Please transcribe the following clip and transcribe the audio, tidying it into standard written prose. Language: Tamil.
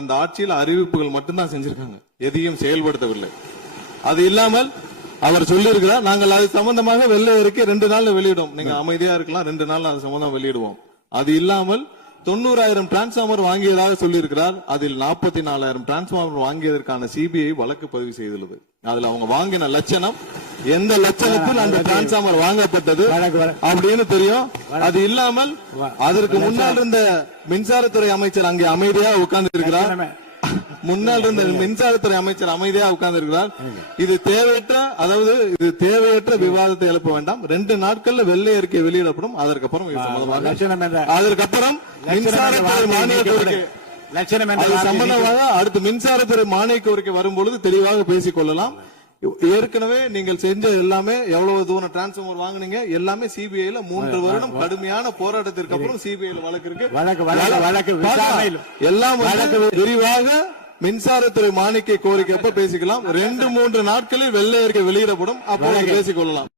அந்த ஆட்சியில் அறிவிப்புகள் மட்டும்தான் செஞ்சிருக்காங்க, எதையும் செயல்படுத்தவில்லை. அது இல்லாமல் அவர் சொல்லியிருக்கிறார், நாங்கள் அது சம்பந்தமாக வெள்ளை அறிக்கை 2 நாள்ல வெளியிடுவோம், நீங்க அமைதியா இருக்கலாம், 2 நாள்ல அது சம்பந்தம் வெளியிடுவோம். அது இல்லாமல் 90,000 டிரான்ஸ்பார்மர் வாங்கியதாக சொல்லியிருக்கிறார். அதில் 44,000 டிரான்ஸ்பார்மர் வாங்கியதற்கான சிபிஐ வழக்கு பதிவு செய்துள்ளது. அதுல அவங்க வாங்கின லட்சணம், எந்த லட்சணத்தில் அந்த டிரான்ஸ்பார்மர் வாங்கப்பட்டது அப்படின்னு தெரியும். அது இல்லாமல் அதற்கு முன்னால் இருந்த மின்சாரத்துறை அமைச்சர் அங்கே அமைதியா உட்கார்ந்து இருக்கிறார். முன்னால் இருந்த மின்சாரத்துறை அமைச்சர் அமைதியா உட்கார்ந்து இருக்கிறார். இது தேவையற்ற விவாதத்தை எழுப்ப வேண்டாம். 2 நாட்கள்ல வெள்ளை அறிக்கை வெளியிடப்படும். அதற்கப்புறம் மின்சாரத்துறை மானிய கோரிக்கை சம்பந்தமாக அடுத்து மின்சாரத்துறை மானிய கோரிக்கை வரும்பொழுது தெளிவாக பேசிக் கொள்ளலாம். ஏற்கனவே நீங்கள் செஞ்ச எல்லாமே, எவ்வளவு தூரம் டிரான்ஸ்பார்மர் வாங்குனீங்க எல்லாமே சிபிஐல 3 வருடம் கடுமையான போராட்டத்திற்கு அப்புறம் சிபிஐல வழக்கு இருக்கு. எல்லாம் விரிவாக மின்சாரத்துறை மானிய கோரிக்கை அப்ப பேசிக்கலாம். 2-3 நாட்களில் வெள்ளை அறிக்கை வெளியிடப்படும், அப்போ பேசிக் கொள்ளலாம்.